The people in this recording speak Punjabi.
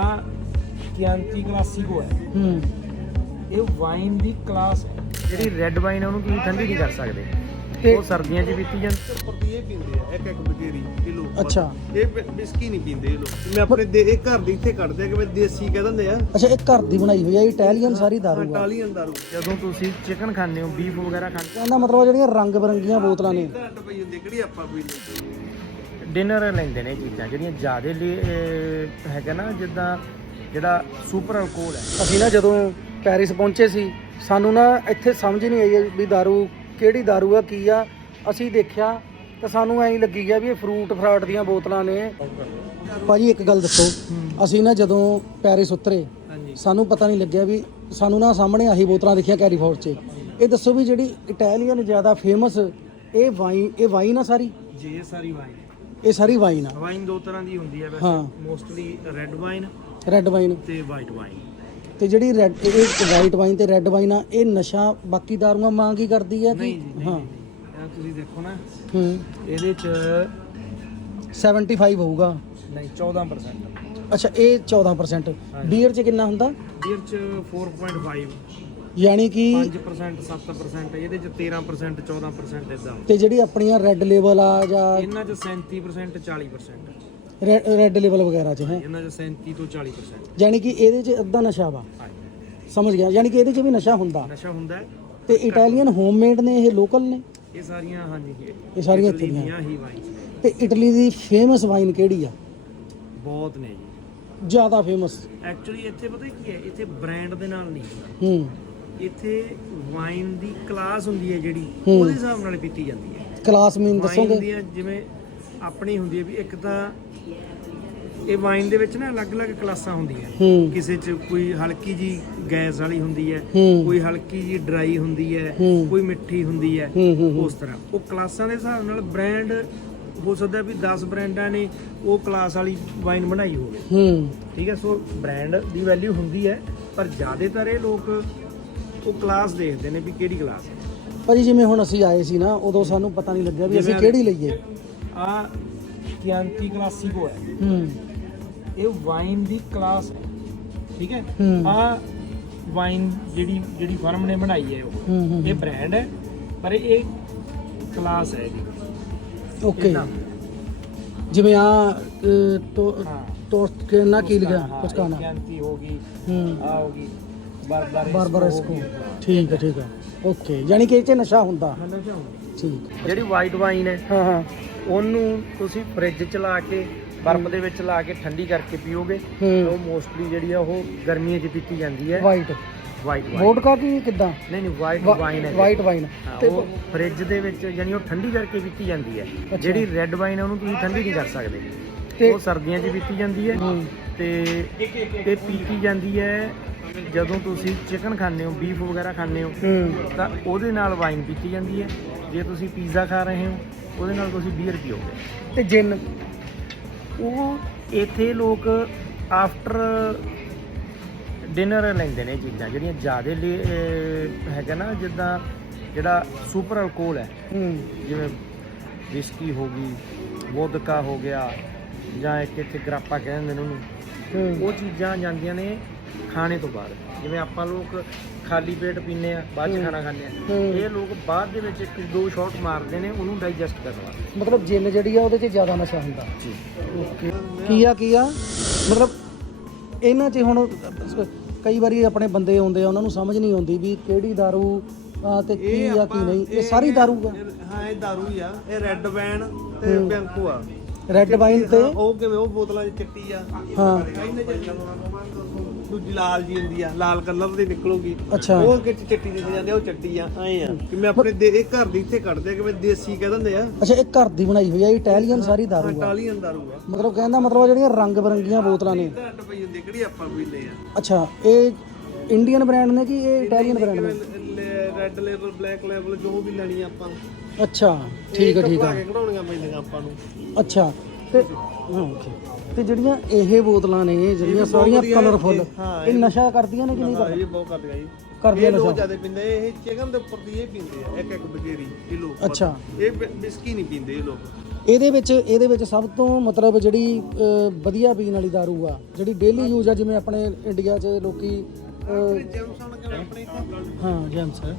ਆ ਕਿਆਂਤੀ ਕਲਾਸਿਕੋ ਹੈ। ਹੂੰ। ਇਹ ਵਾਈਨ ਦੀ ਕਲਾਸ ਹੈ। ਜਿਹੜੀ ਰੈੱਡ ਵਾਈਨ ਹੈ ਉਹਨੂੰ ਤੁਸੀਂ ਠੰਡੀ ਨਹੀਂ ਕਰ ਸਕਦੇ। ਤੇ- ਉਹ ਸਰਦੀਆਂ 'ਚ ਪੀਤੀ ਜਾਂਦੀ। ਪ੍ਰਤੀ ਇਹ ਪੀਂਦੇ ਆ ਇੱਕ ਇੱਕ ਬਗੇਰੀ ਇਹ ਲੋਕ ਬਸ। ਅੱਛਾ। ਇਹ ਬਿ- ਵਿਸਕੀ ਨਹੀਂ ਪੀਂਦੇ ਇਹ ਲੋਕ। ਮੈਂ ਆਪਣੇ ਦੇ ਇਹ ਘਰ ਦੀ ਇੱਥੇ ਕੱਢਦੇ ਆ ਕਿ ਮੈਂ ਦੇਸੀ ਕਹਿ ਦਿੰਦੇ ਆ। ਅੱਛਾ ਇਹ ਘਰ ਦੀ ਬਣਾਈ ਹੋਈ ਆ ਇਟਾਲੀਅਨ ਸਾਰੀ ਦਾਰੂ ਆ। ਇਟਾਲੀਅਨ ਦਾਰੂ। ਜਦੋਂ ਤੁਸੀਂ ਚਿਕਨ ਖਾਂਦੇ ਹੋ ਬੀਫ ਵਗੈਰਾ ਖਾਂਦੇ ਕਹਿੰਦਾ ਮਤਲਬ ਜਿਹੜੀਆਂ ਰੰਗ ਬਰੰਗੀਆਂ ਬੋਤਲਾਂ ਨੇ। ਘੱਟ ਪਈ ਹੁੰਦੀ ਕਿਹੜੀ ਆਪਾਂ ਪੀਂਦੇ ਡਿਨਰ ਲੈਂਦੇ ਨੇ ਇਹ ਚੀਜ਼ਾਂ ਜਿਹੜੀਆਂ ਜ਼ਿਆਦੇ ਲਈ ਅਹ, ਹੈਗਾ ਨਾ ਜਿੱਦਾਂ ਜਿਹੜਾ ਸੁਪਰ ਅਲਕੋਹਲ ਹੈ ਅਸੀਂ ਨਾ ਜਦੋਂ ਪੈਰਿਸ ਪਹੁੰਚੇ ਸੀ ਸਾਨੂੰ ਨਾ ਇੱਥੇ ਸਮਝ ਨਹੀਂ ਆਈ ਵੀ दारू ਕਿਹੜੀ दारू ਆ ਕੀ ਆ ਅਸੀਂ ਦੇਖਿਆ ਤਾਂ ਸਾਨੂੰ ਐਂ ਲੱਗੀ ਗਿਆ ਵੀ ਇਹ ਫਰੂਟ ਫਰਾਟ ਦੀਆਂ ਬੋਤਲਾਂ ਨੇ ਭਾਜੀ ਇੱਕ ਗੱਲ ਦੱਸੋ ਅਸੀਂ ਨਾ ਜਦੋਂ ਪੈਰਿਸ ਉਤਰੇ ਹਾਂਜੀ ਸਾਨੂੰ ਪਤਾ ਨਹੀਂ ਲੱਗਿਆ ਵੀ ਸਾਨੂੰ ਨਾ ਸਾਹਮਣੇ ਆਹੀ ਬੋਤਲਾਂ ਦਿਖੀਆਂ ਕੈਰੀਫੋਰਡ 'ਚ ਇਹ ਦੱਸੋ ਵੀ ਜਿਹੜੀ ਇਟਾਲੀਅਨ ਜ਼ਿਆਦਾ ਫੇਮਸ ਇਹ ਵਾਈਨ ਇਹ ਵਾਈਨ ਆ ਸਾਰੀ ਜੀ ਇਹ ਸਾਰੀ ਵਾਈਨ ਇਹ ਸਾਰੀ ਵਾਈਨ ਆ। ਵਾਈਨ ਦੋ ਤਰ੍ਹਾਂ ਦੀ ਹੁੰਦੀ ਹੈ ਹਾਂ। ਵੈਸੇ mostly red wine red wine ਤੇ ਵਾਈਟ ਵਾਈਨ ਤੇ ਜਿਹੜੀ ਰੈੱਡ ਇਹ ਵਾਈਟ ਵਾਈਨ ਤੇ ਰੈੱਡ ਵਾਈਨ ਆ ਇਹ ਨਸ਼ਾ ਬਾਕੀ ਦਾਰੂਆਂ ਮੰਗ ਹੀ ਕਰਦੀ ਆ ਕਿ ਨਹੀਂ ਜੀ ਨਹੀਂ ਹਾਂ। ਨਹੀਂ। ਇਹ ਤੁਸੀਂ ਦੇਖੋ ਨਾ। ਹੂੰ। ਇਹਦੇ 'ਚ 75 ਹੋਊਗਾ। ਨਹੀਂ 14% ਅੱਛਾ ਇਹ 14% ਬੀਅਰ 'ਚ ਕਿੰਨਾ ਹੁੰਦਾ? ਬੀਅਰ 'ਚ 4.5 ਯਾਨੀ ਕਿ 5% 7% ਇਹਦੇ 'ਚ 13% 14% ਇਦਾਂ ਤੇ ਜਿਹੜੀ ਆਪਣੀਆਂ ਰੈੱਡ ਲੇਬਲ ਆ ਜਾਂ ਇਹਨਾਂ 'ਚ 37% 40% ਰੈੱਡ ਲੇਬਲ ਵਗੈਰਾ 'ਚ ਹੈ? ਇਹਨਾਂ 'ਚ 37 ਤੋਂ 40% ਯਾਨੀ ਕਿ ਇਹਦੇ 'ਚ ਅੱਧਾ ਨਸ਼ਾ ਵਾ। ਹਾਂਜੀ। ਸਮਝ ਗਿਆ। ਯਾਨੀ ਕਿ ਇਹਦੇ 'ਚ ਵੀ ਨਸ਼ਾ ਹੁੰਦਾ। ਨਸ਼ਾ ਹੁੰਦਾ ਹੈ। ਤੇ ਇਟਾਲੀਅਨ ਹੋਮਮੇਡ ਨੇ ਇਹ ਲੋਕਲ ਨੇ? ਇਹ ਸਾਰੀਆਂ ਹਾਂਜੀ। ਇਹ ਸਾਰੀਆਂ ਇੱਥੇ ਦੀਆਂ। ਦੀਆਂ। ਹੀ ਵਾਈਨ ਤੇ ਇਟਲੀ ਦੀ ਫੇਮਸ ਵਾਈਨ ਕਿਹੜੀ ਆ? ਬਹੁਤ ਨੇ ਜੀ। ਜ਼ਿਆਦਾ ਫੇਮਸ ਐਕਚੁਅਲੀ ਇੱਥੇ ਪਤਾ ਕੀ ਹੈ? ਇੱਥੇ ਬ੍ਰਾਂਡ ਦੇ ਨਾਲ ਨਹੀਂ। ਹੂੰ। ਇੱਥੇ ਵਾਈਨ ਦੀ ਕਲਾਸ ਹੁੰਦੀ ਹੈ ਜਿਹੜੀ। ਉਹਦੇ ਹਿਸਾਬ ਨਾਲ ਪੀਤੀ ਜਾਂਦੀ ਹੈ। ਕਲਾਸ ਮੀਨ ਦੱਸੋਗੇ? ਜਿਵੇਂ ਆਪਣੀ ਹੁੰਦੀ ਹੈ ਵੀ ਇੱਕ ਤਾਂ ਇਹ ਵਾਈਨ ਦੇ ਵਿੱਚ ਨਾ ਅਲੱਗ-ਅਲੱਗ ਕਲਾਸਾਂ ਹੁੰਦੀਆਂ ਕਿਸੇ 'ਚ ਕੋਈ ਹਲਕੀ ਜੀ ਗੈਸ ਵਾਲੀ ਹੁੰਦੀ ਹੈ ਕੋਈ ਹਲਕੀ ਜੀ ਡਰਾਈ ਹੁੰਦੀ ਹੈ। ਕੋਈ ਮਿੱਠੀ ਹੁੰਦੀ ਹੈ। ਉਸ ਤਰ੍ਹਾਂ। ਉਹ ਕਲਾਸਾਂ ਦੇ ਹਿਸਾਬ ਨਾਲ ਬ੍ਰਾਂਡ ਹੋ ਸਕਦਾ ਵੀ 10 ਬ੍ਰਾਂਡਾਂ ਨੇ ਉਹ ਕਲਾਸ ਵਾਲੀ ਵਾਈਨ ਬਣਾਈ ਹੋਵੇ। ਠੀਕ ਹੈ ਸੋ ਬ੍ਰਾਂਡ ਦੀ ਵੈਲਿਊ ਹੁੰਦੀ ਹੈ ਪਰ ਜ਼ਿਆਦਾਤਰ ਇਹ ਲੋਕ ਉਹ ਕਲਾਸ ਦੇਖਦੇ ਨੇ ਵੀ ਕਿਹੜੀ ਕਲਾਸ ਹੈ। ਭਾਜੀ ਜਿਵੇਂ ਹੁਣ ਅਸੀਂ ਆਏ ਸੀ ਨਾ ਉਦੋਂ ਸਾਨੂੰ ਪਤਾ ਨਹੀਂ ਲੱਗਿਆ ਵੀ ਅਸੀਂ ਜਿਵੇਂ- ਕਿਹੜੀ ਲਈਏ। ਆ ਕਿਆਂਤੀ ਕਲਾਸਿਕੋ ਹੈ। ਹੂੰ। ਇਹ ਵਾਈਨ ਦੀ ਕਲਾਸ ਹੈ। ਠੀਕ ਹੈ? ਹੂੰ। ਆ ਵਾਈਨ ਜਿਹੜੀ ਜਿਹੜੀ ਫਰਮ ਨੇ ਬਣਾਈ ਹੈ ਉਹ। ਹੂੰ ਹੂੰ ਇਹ ਬ੍ਰਾਂਡ ਹੈ ਪਰ ਇਹ ਕਲਾਸ ਹੈ ਇਹਦੀ। ਓਕੇ। ਜਿਵੇਂ ਆ ਟੋ ਹਾਂ। ਟੋਸਟ ਕੇ ਨਾ ਕੀ ਲਿਖਿਆ? ਹਾਂ, ਕੁਝ ਇਹ ਕਾਨਾ ਕਿਆਂਤੀ ਹੋ ਗਈ ਹੂੰ। ਆ ਹੋ ਗਈ। ਬਾਰਬਾਰ ਬਾਰਬਰਸਕੋ ਠੀਕ ਹੈ ਠੀਕ ਹੈ। ਓਕੇ ਯਾਨੀ ਕਿ ਇਹ 'ਚ ਨਸ਼ਾ ਹੁੰਦਾ। ਜਿਹੜੀ ਠੀਕ। ਵਾਈਟ ਵਾਈਨ ਹੈ ਹਾਂ ਹਾਂ। ਉਹਨੂੰ ਤੁਸੀਂ ਫ੍ਰਿਜ ਚ ਲਾ ਕੇ ਬਰਫ਼ ਦੇ ਵਿੱਚ ਲਾ ਕੇ ਠੰਡੀ ਕਰਕੇ ਪੀਓਗੇ ਹੂੰ। ਉਹ ਮੋਸਟਲੀ ਜਿਹੜੀ ਆ ਉਹ ਗਰਮੀਆਂ 'ਚ ਪੀਤੀ ਜਾਂਦੀ ਹੈ। ਵਾਈਟ ਵਾਈਟ ਵਾਈਨ ਵੋਡਕਾ ਕੀ ਕਿਦਾਂ? ਨਹੀਂ ਨਹੀਂ ਵਾਈਟ ਵਾਈਨ ਹੈ ਵਾਈਟ ਵਾਈਨ ਹਾਂ, ਉਹ ਫ੍ਰਿਜ ਦੇ ਵਿੱਚ ਯਾਨੀ ਉਹ ਠੰਡੀ ਕਰਕੇ ਪੀਤੀ ਜਾਂਦੀ ਹੈ। ਜਿਹੜੀ ਰੈੱਡ ਵਾਈਨ ਹੈ ਉਹਨੂੰ ਤੁਸੀਂ ਠੰਡੀ ਨਹੀਂ ਕਰ ਸਕਦੇ। ਤੇ ਉਹ ਸਰਦੀਆਂ 'ਚ ਪੀਤੀ ਜਾਂਦੀ ਹੈ। ਤੇ ਇਹ ਪੀਤੀ ਜਾਂਦੀ ਹੈ ਜਦੋਂ ਤੁਸੀਂ ਚਿਕਨ ਖਾਂਦੇ ਹੋ ਬੀਫ ਵਗੈਰਾ ਖਾਂਦੇ ਹੋ ਤਾਂ ਉਹਦੇ ਨਾਲ ਵਾਈਨ ਪੀਤੀ ਜਾਂਦੀ ਹੈ। ਜੇ ਤੁਸੀਂ ਪੀਜ਼ਾ ਖਾ ਰਹੇ ਹੋ ਉਹਦੇ ਨਾਲ ਤੁਸੀਂ ਬੀਅਰ ਪੀਓਗੇ। ਤੇ ਜਿੰਨ ਉਹ ਇੱਥੇ ਲੋਕ ਆਫਟਰ ਡਿਨਰ ਲੈਂਦੇ ਨੇ ਚੀਜ਼ਾਂ ਜਿਹੜੀਆਂ ਜ਼ਿਆਦੇ ਹੈਗਾ ਨਾ ਜਿੱਦਾਂ ਜਿਹੜਾ ਸੁਪਰ ਅਲਕੋਹਲ ਹੈ। ਹੂੰ। ਜਿਵੇਂ ਵਿਸਕੀ ਹੋ ਗਈ ਵੋਦਕਾ ਹੋ ਗਿਆ ਜਾਂ ਇੱਕ ਇੱਥੇ ਗਰਾਪਾ ਕਹਿੰਦੇ ਨੇ ਉਹਨੂੰ। ਉਹ ਚੀਜ਼ਾਂ ਜਾਂਦੀਆਂ ਨੇ ਖਾਣੇ ਤੋਂ ਬਾਅਦ। ਜਿਵੇਂ ਆਪਾਂ ਲੋਕ ਖਾਲੀ ਪੇਟ ਪੀਨੇ ਆ ਬਾਅਦ ਚ ਖਾਣਾ ਖਾਂਦੇ ਆ। ਇਹ ਲੋਕ ਬਾਅਦ ਦੇ ਵਿੱਚ ਇੱਕ ਦੋ ਸ਼ਾਟ ਮਾਰਦੇ ਨੇ ਉਹਨੂੰ ਡਾਈਜੈਸਟ ਕਰਨ ਵਾਸਤੇ। ਮਤਲਬ ਜਿੰਨ ਜਿਹੜੀ ਆ ਉਹਦੇ 'ਚ ਜ਼ਿਆਦਾ ਨਸ਼ਾ ਹੁੰਦਾ। ਕੀ ਆ ਕੀ ਆ? ਮਤਲਬ ਇਹਨਾਂ 'ਚ ਹੁਣ ਕਈ ਵਾਰੀ ਆਪਣੇ ਬੰਦੇ ਆਉਂਦੇ ਆ ਉਹਨਾਂ ਨੂੰ ਸਮਝ ਨਹੀਂ ਆਉਂਦੀ ਵੀ ਕਿਹੜੀ ਦਾਰੂ ਤੇ ਕੀ ਆ ਕੀ ਨਹੀਂ। ਇਹ ਸਾਰੀ ਦਾਰੂ ਆ। ਹਾਂ ਇਹ ਦਾਰੂ ਆ। ਇਹ ਰੈੱਡ ਵੈਨ ਤੇ ਬੈਂਕੂ ਆ। ਰੈੱਡ ਵਾਈਨ ਤੇ? ਹਾਂ, ਉਹ ਕਿਵੇਂ ਉਹ ਬੋਤਲਾਂ 'ਚ ਚਿੱਟੀ ਆ। ਹਾਂ। ਦੂਜੀ ਲਾਲ ਜੀ ਹੁੰਦੀ ਆ ਲਾਲ ਕਲਰ ਦੀ ਨਿਕਲੂਗੀ। ਅੱਛਾ। ਉਹ ਕਿ ਚਿੱਟੀ ਦੀ ਜਾਂਦੇ ਉਹ ਚੱਟੀ ਆ ਐ ਆ। ਕਿ ਮੈਂ ਆਪਣੇ ਦੇ ਇਹ ਘਰ ਦੀ ਇੱਥੇ ਕੱਢਦੇ ਆ ਕਿ ਮੈਂ ਦੇਸੀ ਕਹਿ ਦਿੰਦੇ ਆ। ਅੱਛਾ ਇਹ ਘਰ ਦੀ ਬਣਾਈ ਹੋਈ ਆ ਇਟਾਲੀਅਨ ਸਾਰੀ दारू ਆ। ਇਟਾਲੀਅਨ ਦਾਰੂ ਆ। ਮਤਲਬ ਕਹਿੰਦਾ ਮਤਲਬ ਜਿਹੜੀਆਂ ਰੰਗ ਬਰੰਗੀਆਂ ਬੋਤਲਾਂ ਨੇ। ਘੱਟ ਪਈ ਹੁੰਦੀ ਕਿਹੜੀ ਆਪਾਂ ਪੀਂਦੇ ਆ। ਅੱਛਾ ਇਹ ਇੰਡੀਅਨ ਬ੍ਰਾਂਡ ਨੇ ਕਿ ਇਹ ਇਟਾਲੀਅਨ ਬ੍ਰਾਂਡ ਨੇ? ਰੈੱਡ ਲੇਬਲ ਬਲੈਕ ਲੇਬਲ ਜੋ ਵੀ ਲੈਣੀ ਆ ਆਪਾਂ। ਅੱਛਾ ਠੀਕ ਹੈ ਠੀਕ ਆ। ਹੈ ਕੇ ਕਢਾਉਣੀਆਂ ਪੈਂਦੀਆਂ ਆਪਾਂ ਨੂੰ। ਅੱਛਾ ਤੇ ਹਾਂ। ਤੇ ਜਿਹੜੀਆਂ ਇਹ ਬੋਤਲਾਂ ਨੇ ਜਿਹੜੀਆਂ ਸਾਰੀਆਂ ਕਲਰਫੁਲ ਇਹ- ਨਸ਼ਾ ਕਰਦੀਆਂ ਨੇ ਕਿ ਨਹੀਂ ਕਰਦੀਆਂ ਇਹ ਬਹੁਤ ਕਰਦੀਆਂ ਜੀ। ਕਰਦੀਆਂ ਇਹ ਲੋਕ ਜ਼ਿਆਦਾ ਪੀਂਦੇ ਆ, ਇਹ ਚਿਕਨ ਦੇ ਉੱਪਰ ਦੀ ਇਹ ਪੀਂਦੇ ਆ ਇੱਕ ਇੱਕ ਬਗੇਰੀ ਇਹ ਲੋਕ। ਅੱਛਾ। ਇਹ ਬਿ- ਵਿਸਕੀ ਨਹੀਂ ਪੀਂਦੇ ਇਹ ਲੋਕ। ਇਹਦੇ ਵਿੱਚ ਇਹਦੇ ਵਿੱਚ ਸਭ ਤੋਂ ਮਤਲਬ ਜਿਹੜੀ ਵਧੀਆ ਪੀਣ ਵਾਲੀ दारू ਆ ਜਿਹੜੀ ਡੇਲੀ ਯੂਜ਼ ਆ ਜਿਵੇਂ ਆਪਣੇ ਇੰਡੀਆ 'ਚ ਲੋਕੀ ਹਾਂ। ਜੈਮਸ ਹੈ।